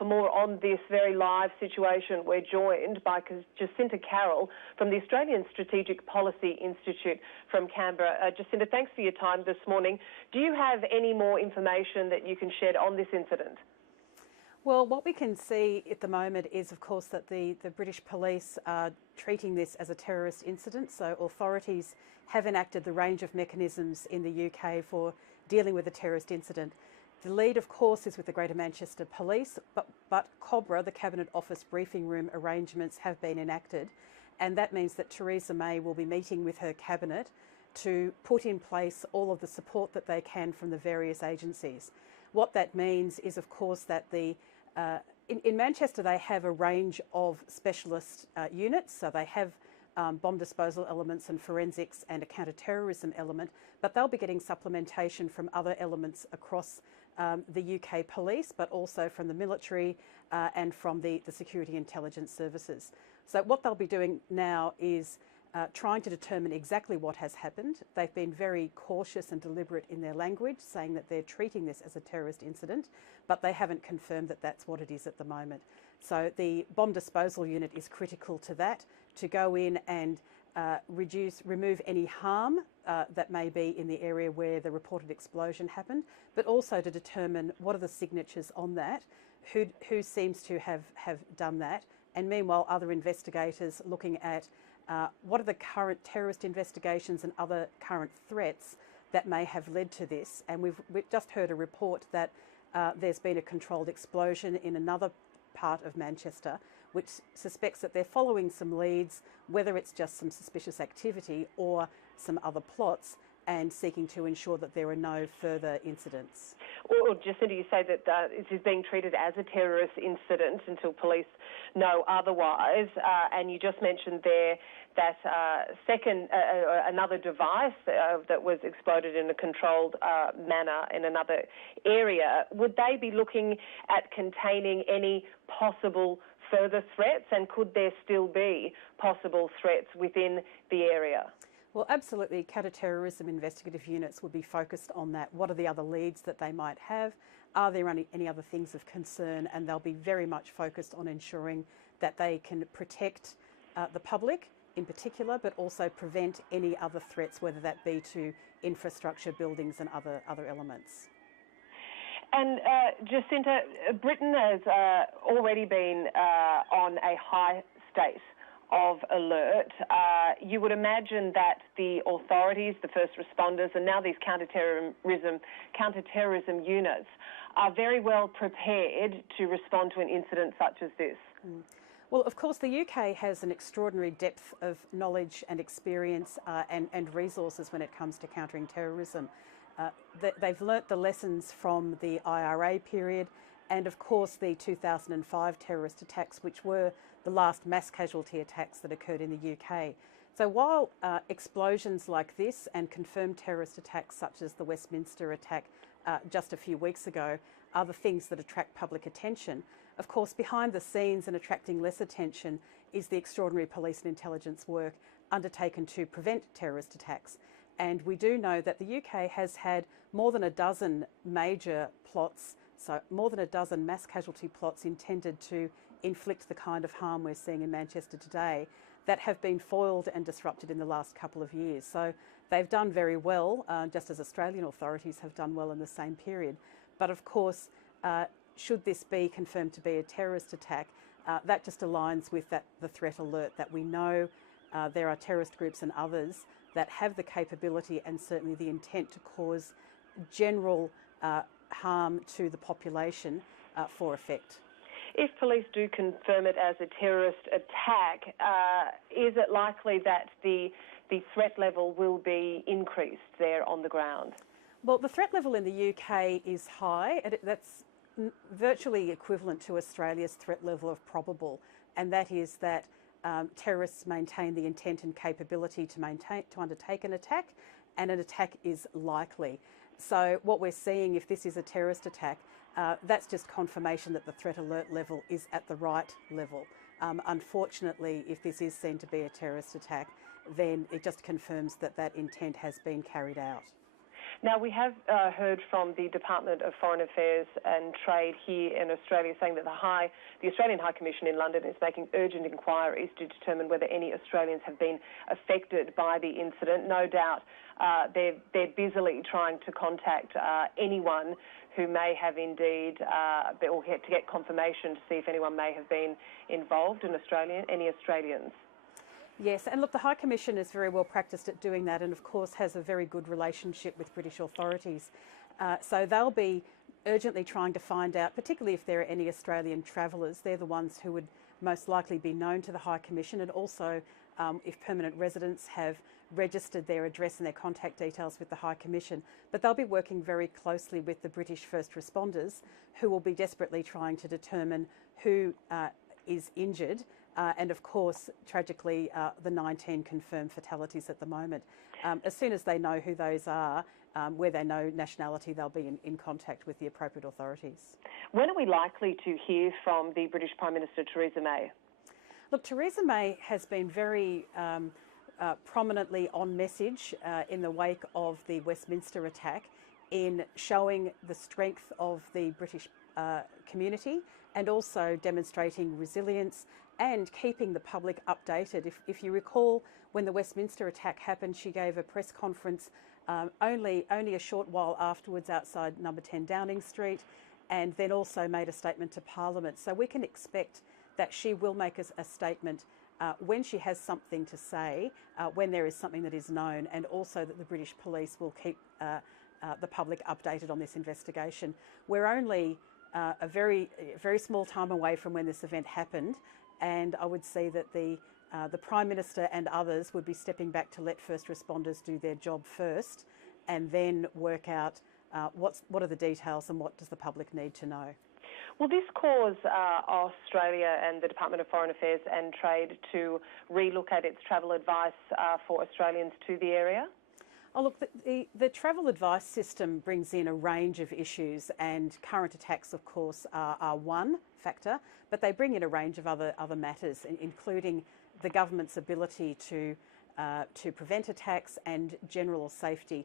for more on this very live situation, we're joined by Jacinta Carroll from the Australian Strategic Policy Institute from Canberra. Jacinta, thanks for your time this morning. Do you have any more information that you can shed on this incident? Well, what we can see at the moment is, of course, that the British police are treating this as a terrorist incident. So authorities have enacted the range of mechanisms in the UK for dealing with a terrorist incident. The lead, of course, is with the Greater Manchester Police, but COBRA, the Cabinet Office briefing room arrangements, have been enacted. And that means that Theresa May will be meeting with her Cabinet to put in place all of the support that they can from the various agencies. What that means is, of course, that in Manchester they have a range of specialist units. So they have bomb disposal elements and forensics and a counter-terrorism element, but they'll be getting supplementation from other elements across the UK police, but also from the military and from the security intelligence services. So what they'll be doing now is trying to determine exactly what has happened. They've been very cautious and deliberate in their language, saying that they're treating this as a terrorist incident, but they haven't confirmed that that's what it is at the moment. So the bomb disposal unit is critical to that, to go in and remove any harm that may be in the area where the reported explosion happened, but also to determine what are the signatures on that, who seems to have done that, and meanwhile other investigators looking at what are the current terrorist investigations and other current threats that may have led to this. And we've just heard a report that there's been a controlled explosion in another part of Manchester, which suspects that they're following some leads, whether it's just some suspicious activity or some other plots, and seeking to ensure that there are no further incidents. Well, Jacinta, you say that this is being treated as a terrorist incident until police know otherwise, and you just mentioned there that another device that was exploded in a controlled manner in another area. Would they be looking at containing any possible further threats, and could there still be possible threats within the area? Well, absolutely. Counter-terrorism investigative units would be focused on that. What are the other leads that they might have? Are there any other things of concern? And they'll be very much focused on ensuring that they can protect the public in particular, but also prevent any other threats, whether that be to infrastructure, buildings and other elements. And Jacinta, Britain has already been on a high state of alert. You would imagine that the authorities, the first responders, and now these counter-terrorism units are very well prepared to respond to an incident such as this. Well, of course, the UK has an extraordinary depth of knowledge and experience and resources when it comes to countering terrorism. They've learnt the lessons from the IRA period and, of course, the 2005 terrorist attacks, which were the last mass casualty attacks that occurred in the UK. So while explosions like this and confirmed terrorist attacks such as the Westminster attack just a few weeks ago are the things that attract public attention, of course, behind the scenes and attracting less attention is the extraordinary police and intelligence work undertaken to prevent terrorist attacks. And we do know that the UK has had more than a dozen major plots, so more than a dozen mass casualty plots intended to inflict the kind of harm we're seeing in Manchester today, that have been foiled and disrupted in the last couple of years. So they've done very well, just as Australian authorities have done well in the same period. But of course, should this be confirmed to be a terrorist attack, that just aligns with the threat alert that we know there are terrorist groups and others that have the capability and certainly the intent to cause general harm to the population for effect. If police do confirm it as a terrorist attack, is it likely that the threat level will be increased there on the ground? Well, the threat level in the UK is high. That's virtually equivalent to Australia's threat level of probable, and that is that terrorists maintain the intent and capability to undertake an attack, and an attack is likely. So what we're seeing, if this is a terrorist attack, that's just confirmation that the threat alert level is at the right level. Unfortunately, if this is seen to be a terrorist attack, then it just confirms that that intent has been carried out. Now, we have heard from the Department of Foreign Affairs and Trade here in Australia saying that the Australian High Commission in London is making urgent inquiries to determine whether any Australians have been affected by the incident. No doubt they're busily trying to contact anyone who may have indeed, or to get confirmation to see if anyone may have been involved in any Australians. Yes, and look, the High Commission is very well practiced at doing that and, of course, has a very good relationship with British authorities. So they'll be urgently trying to find out, particularly if there are any Australian travellers. They're the ones who would most likely be known to the High Commission, and also if permanent residents have registered their address and their contact details with the High Commission. But they'll be working very closely with the British first responders, who will be desperately trying to determine who is injured. And of course, tragically, the 19 confirmed fatalities at the moment. As soon as they know who those are, where they know nationality, they'll be in contact with the appropriate authorities. When are we likely to hear from the British Prime Minister, Theresa May? Look, Theresa May has been very prominently on message in the wake of the Westminster attack in showing the strength of the British community and also demonstrating resilience and keeping the public updated. If you recall, when the Westminster attack happened, she gave a press conference only a short while afterwards outside number 10 Downing Street, and then also made a statement to Parliament. So we can expect that she will make a statement when she has something to say, when there is something that is known, and also that the British police will keep the public updated on this investigation. We're only a very small time away from when this event happened, and I would say that the Prime Minister and others would be stepping back to let first responders do their job first, and then work out what are the details and what does the public need to know. Will this cause Australia and the Department of Foreign Affairs and Trade to relook at its travel advice for Australians to the area? Oh, look, the travel advice system brings in a range of issues, and current attacks, of course, are one factor, but they bring in a range of other matters, including the government's ability to prevent attacks and general safety.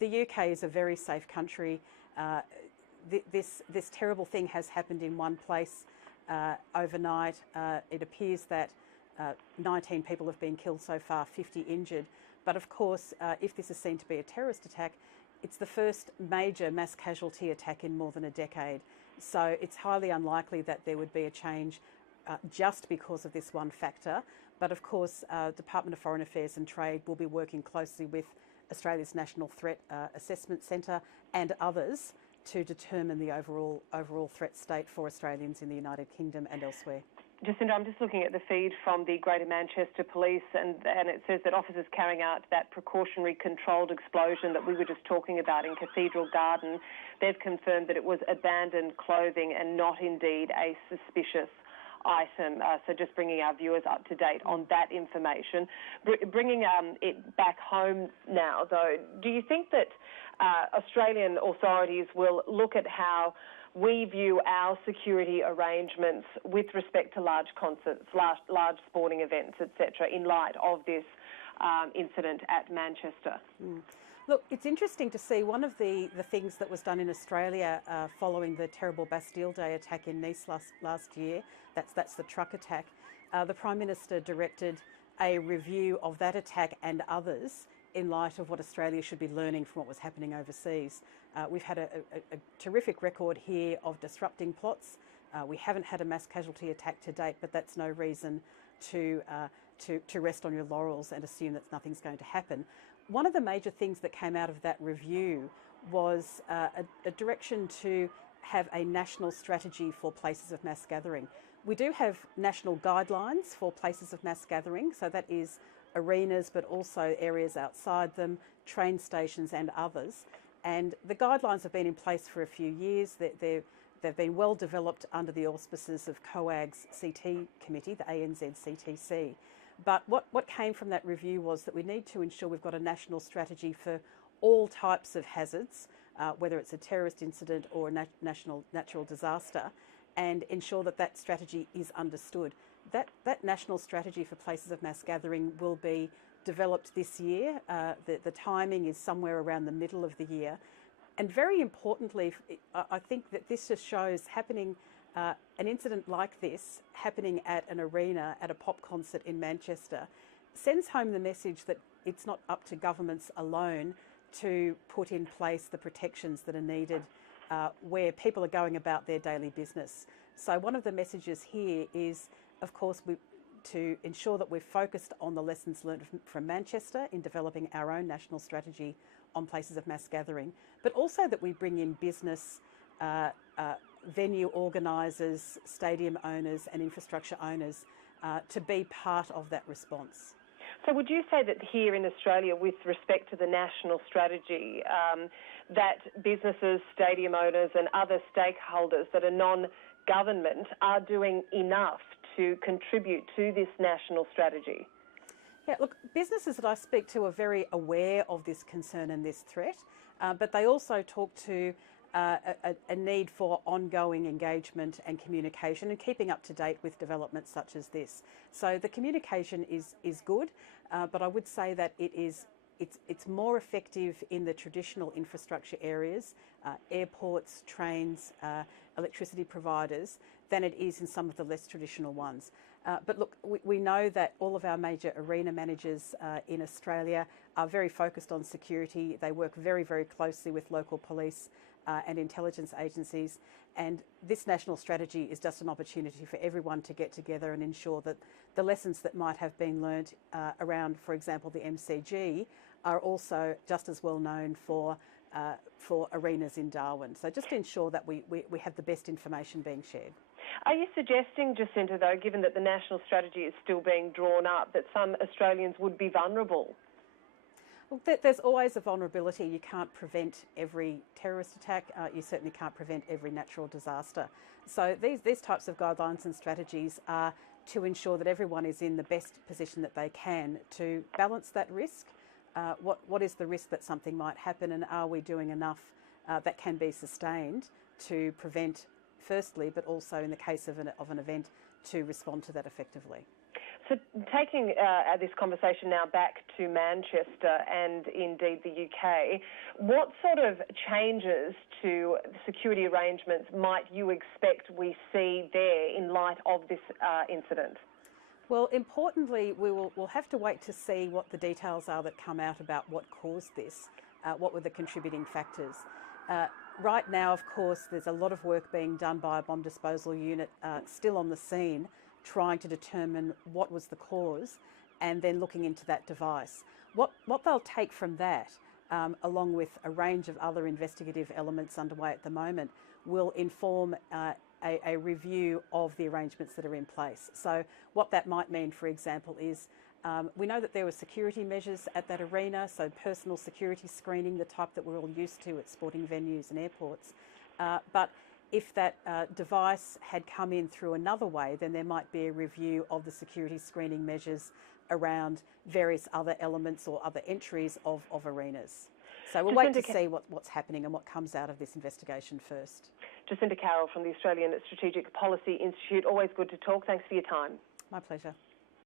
The UK is a very safe country. This terrible thing has happened in one place overnight. It appears that 19 people have been killed so far, 50 injured. But of course, if this is seen to be a terrorist attack, it's the first major mass casualty attack in more than a decade. So it's highly unlikely that there would be a change just because of this one factor. But of course, Department of Foreign Affairs and Trade will be working closely with Australia's National Threat Assessment Centre and others to determine the overall threat state for Australians in the United Kingdom and elsewhere. Jacinta, I'm just looking at the feed from the Greater Manchester Police, and it says that officers carrying out that precautionary controlled explosion that we were just talking about in Cathedral Garden, they've confirmed that it was abandoned clothing and not indeed a suspicious item. So just bringing our viewers up to date on that information. Bringing it back home now, though, do you think that Australian authorities will look at how we view our security arrangements with respect to large concerts, large sporting events, etc., in light of this incident at Manchester? Look, it's interesting to see one of the things that was done in Australia following the terrible Bastille Day attack in Nice last year. That's the truck attack. The Prime Minister directed a review of that attack and others in light of what Australia should be learning from what was happening overseas. We've had a terrific record here of disrupting plots. We haven't had a mass casualty attack to date, but that's no reason to rest on your laurels and assume that nothing's going to happen. One of the major things that came out of that review was a direction to have a national strategy for places of mass gathering. We do have national guidelines for places of mass gathering, so that is arenas, but also areas outside them, train stations and others. And the guidelines have been in place for a few years. They've been well developed under the auspices of COAG's CT committee, the ANZ CTC. But what came from that review was that we need to ensure we've got a national strategy for all types of hazards, whether it's a terrorist incident or a national natural disaster, and ensure that strategy is understood. That national strategy for places of mass gathering will be developed this year. The timing is somewhere around the middle of the year. And very importantly, I think that this just shows happening, an incident like this happening at an arena, at a pop concert in Manchester, sends home the message that it's not up to governments alone to put in place the protections that are needed where people are going about their daily business. So one of the messages here is, of course, to ensure that we're focused on the lessons learned from Manchester in developing our own national strategy on places of mass gathering, but also that we bring in business, venue organisers, stadium owners and infrastructure owners to be part of that response. So would you say that here in Australia, with respect to the national strategy, that businesses, stadium owners and other stakeholders that are non-government are doing enough to contribute to this national strategy? Yeah, look, businesses that I speak to are very aware of this concern and this threat, but they also talk to a need for ongoing engagement and communication and keeping up to date with developments such as this. So the communication is good, but I would say that it's more effective in the traditional infrastructure areas, airports, trains, electricity providers, than it is in some of the less traditional ones. But look, we know that all of our major arena managers in Australia are very focused on security. They work very, very closely with local police and intelligence agencies. And this national strategy is just an opportunity for everyone to get together and ensure that the lessons that might have been learnt around, for example, the MCG, are also just as well known for arenas in Darwin. So just to ensure that we have the best information being shared. Are you suggesting, Jacinta, though, given that the national strategy is still being drawn up, that some Australians would be vulnerable? Well, there's always a vulnerability. You can't prevent every terrorist attack. You certainly can't prevent every natural disaster. So these types of guidelines and strategies are to ensure that everyone is in the best position that they can to balance that risk. What is the risk that something might happen, and are we doing enough that can be sustained to prevent, firstly, but also in the case of an event, to respond to that effectively. So taking this conversation now back to Manchester and indeed the UK, what sort of changes to security arrangements might you expect we see there in light of this incident? Well, importantly, we'll have to wait to see what the details are that come out about what caused this, what were the contributing factors. Right now, of course, there's a lot of work being done by a bomb disposal unit still on the scene, trying to determine what was the cause and then looking into that device. What they'll take from that, along with a range of other investigative elements underway at the moment, will inform a review of the arrangements that are in place. So what that might mean, for example, is we know that there were security measures at that arena, so personal security screening, the type that we're all used to at sporting venues and airports. But if that device had come in through another way, then there might be a review of the security screening measures around various other elements or other entries of arenas. So we'll wait to see what's happening and what comes out of this investigation first. Jacinta Carroll from the Australian Strategic Policy Institute, always good to talk. Thanks for your time. My pleasure.